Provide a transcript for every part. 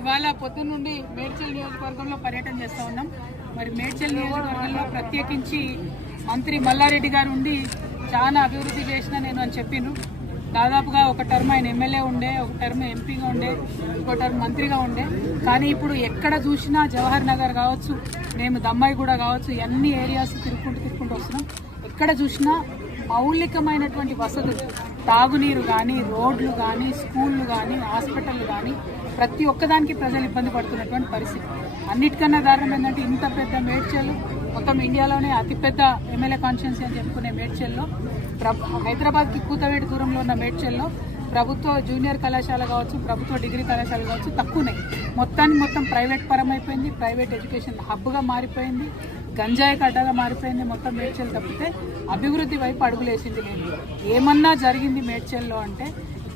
ఇవాళ నుండి మేడ్చల్ నియోజకవర్గంలో పర్యటన చేస్తూ ఉన్నాం మరి మేడ్చల్ నియోజకవర్గంలో ప్రత్యేకించి మంత్రి మల్లారెడ్డి గారు ఉండి చాలా అభివృద్ధి చేసిన నేను అని చెప్పిను దాదాపుగా ఒక టర్మ్ ఆయన ఎమ్మెల్యే ఉండే ఒక టర్మ్ ఎంపీగా ఉండే ఇంకో టర్మ్ మంత్రిగా ఉండే కానీ ఇప్పుడు ఎక్కడ చూసినా జవహర్ నగర్ కావచ్చు మేము దమ్మాయి కూడా కావచ్చు అన్ని ఏరియాస్ తిరుక్కుంటూ తిరుక్కుంటూ వస్తున్నాం ఎక్కడ చూసినా మౌలికమైనటువంటి వసతులు తాగునీరు కానీ రోడ్లు కానీ స్కూళ్ళు కానీ హాస్పిటల్ కానీ ప్రతి ఒక్కదానికి ప్రజలు ఇబ్బంది పడుతున్నటువంటి పరిస్థితి అన్నిటికన్నా దారుణం ఏంటంటే ఇంత పెద్ద మేడ్చల్ మొత్తం ఇండియాలోనే అతిపెద్ద ఎమ్మెల్యే కాన్స్టిట్యున్సీ అని చెప్పుకునే మేడ్చల్లో హైదరాబాద్కి కూతవేటి దూరంలో ఉన్న మేడ్చల్లో ప్రభుత్వ జూనియర్ కళాశాల కావచ్చు ప్రభుత్వ డిగ్రీ కళాశాల కావచ్చు ఉన్నాయి మొత్తాన్ని మొత్తం ప్రైవేట్ పరమైపోయింది ప్రైవేట్ ఎడ్యుకేషన్ హబ్గా మారిపోయింది గంజాయి కట్టగా మారిపోయింది మొత్తం మేడ్చల్ తప్పితే అభివృద్ధి వైపు అడుగులేసింది లేదు ఏమన్నా జరిగింది మేడ్చల్లో అంటే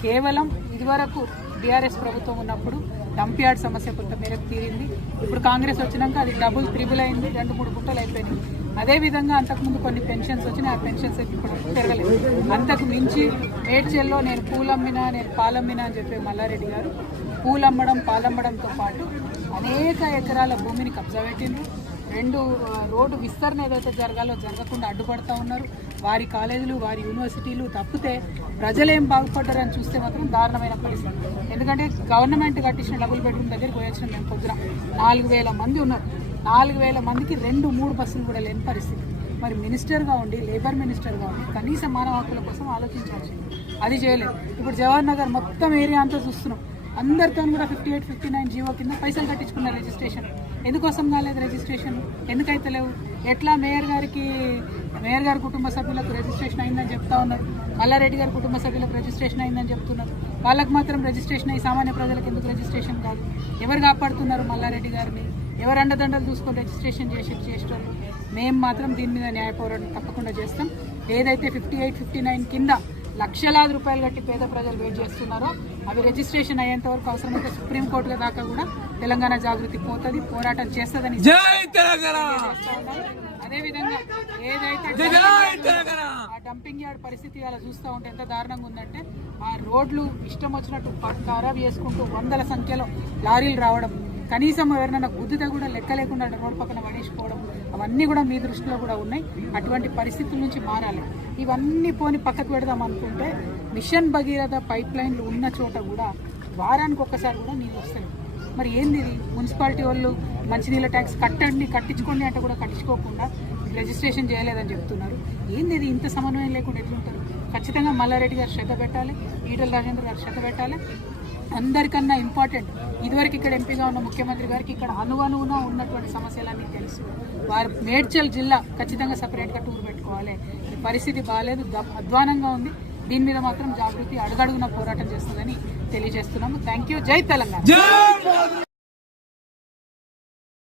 కేవలం ఇదివరకు డిఆర్ఎస్ ప్రభుత్వం ఉన్నప్పుడు డంప్యార్డ్ సమస్య కొంత మేరకు తీరింది ఇప్పుడు కాంగ్రెస్ వచ్చినాక అది డబుల్ త్రిబుల్ అయింది రెండు మూడు గుంటలు అయిపోయినాయి అదేవిధంగా అంతకుముందు కొన్ని పెన్షన్స్ వచ్చినాయి ఆ పెన్షన్స్ ఇప్పుడు పెరగలేదు అంతకు మించి మేడ్చల్లో నేను పూలమ్మినా నేను పాలమ్మినా అని చెప్పి మల్లారెడ్డి గారు పూలమ్మడం పాలమ్మడంతో పాటు అనేక ఎకరాల భూమిని కబ్జా పెట్టింది రెండు రోడ్డు విస్తరణ ఏదైతే జరగాలో జరగకుండా అడ్డుపడతా ఉన్నారు వారి కాలేజీలు వారి యూనివర్సిటీలు తప్పితే ప్రజలేం బాగుపడ్డారని చూస్తే మాత్రం దారుణమైన పరిస్థితి ఎందుకంటే గవర్నమెంట్ కట్టించిన డబుల్ బెడ్రూమ్ దగ్గరికి పోయొచ్చిన మేము పొద్దున నాలుగు వేల మంది ఉన్నారు నాలుగు వేల మందికి రెండు మూడు బస్సులు కూడా లేని పరిస్థితి మరి మినిస్టర్గా ఉండి లేబర్ మినిస్టర్గా ఉండి కనీస మానవ హక్కుల కోసం ఆలోచించాల్సింది అది చేయలేదు ఇప్పుడు జవహర్ నగర్ మొత్తం ఏరియా అంతా చూస్తున్నాం అందరితో కూడా fifty eight fifty nine GO కింద పైసలు కట్టించుకున్నారు రిజిస్ట్రేషన్ ఎందుకోసం కాలేదు రిజిస్ట్రేషన్ ఎందుకైతే లేవు ఎట్లా మేయర్ గారికి మేయర్ గారి కుటుంబ సభ్యులకు రిజిస్ట్రేషన్ అయిందని చెప్తా ఉన్నారు మల్లారెడ్డి గారి కుటుంబ సభ్యులకు రిజిస్ట్రేషన్ అయిందని చెప్తున్నారు వాళ్ళకు మాత్రం రిజిస్ట్రేషన్ అయ్యి సామాన్య ప్రజలకు ఎందుకు రిజిస్ట్రేషన్ కాదు ఎవరు కాపాడుతున్నారు మల్లారెడ్డి గారిని ఎవరు అండదండలు చూసుకొని రిజిస్ట్రేషన్ చేసి చేసేటోళ్ళు మేము మాత్రం దీని మీద న్యాయ పోరాటం తప్పకుండా చేస్తాం ఏదైతే ఫిఫ్టీ ఎయిట్ ఫిఫ్టీ నైన్ కింద లక్షలాది రూపాయలు కట్టి పేద ప్రజలు వెయిట్ చేస్తున్నారో అవి రిజిస్ట్రేషన్ అయ్యేంత వరకు అవసరమైతే సుప్రీంకోర్టు దాకా కూడా తెలంగాణ జాగృతి పోతుంది పోరాటం చేస్తుందని ఏదైతే ఆ డంపింగ్ యార్డ్ పరిస్థితి అలా చూస్తూ ఉంటే ఎంత దారుణంగా ఉందంటే ఆ రోడ్లు ఇష్టం వచ్చినట్టు ఖరాబ్ చేసుకుంటూ వందల సంఖ్యలో లారీలు రావడం కనీసం ఎవరినైనా గుద్దుతా కూడా లెక్క లేకుండా రోడ్డు పక్కన పడేసుకోవడం అవన్నీ కూడా మీ దృష్టిలో కూడా ఉన్నాయి అటువంటి పరిస్థితుల నుంచి మారాలి ఇవన్నీ పోని పక్కకు పెడదాం అనుకుంటే మిషన్ భగీరథ పైప్ లైన్లు ఉన్న చోట కూడా వారానికి ఒక్కసారి కూడా నీళ్ళు వస్తాయి మరి ఏంది ఇది మున్సిపాలిటీ వాళ్ళు మంచినీళ్ళ ట్యాక్స్ కట్టండి కట్టించుకోండి అంటే కూడా కట్టించుకోకుండా రిజిస్ట్రేషన్ చేయలేదని చెప్తున్నారు ఏంది ఇది ఇంత సమన్వయం లేకుండా ఎట్లుంటారు ఖచ్చితంగా మల్లారెడ్డి గారు శ్రద్ధ పెట్టాలి ఈటల రాజేంద్ర గారు శ్రద్ధ పెట్టాలి అందరికన్నా ఇంపార్టెంట్ ఇదివరకు ఇక్కడ ఎంపీగా ఉన్న ముఖ్యమంత్రి గారికి ఇక్కడ అనువనువున ఉన్నటువంటి సమస్యలన్నీ తెలుసు వారు మేడ్చల్ జిల్లా ఖచ్చితంగా సపరేట్గా టూర్ పెట్టుకోవాలి పరిస్థితి బాగాలేదు అధ్వానంగా ఉంది దీని మీద మాత్రం జాగృతి అడుగడుగున పోరాటం చేస్తుందని తెలియజేస్తున్నాము థ్యాంక్ యూ జై తెలంగాణ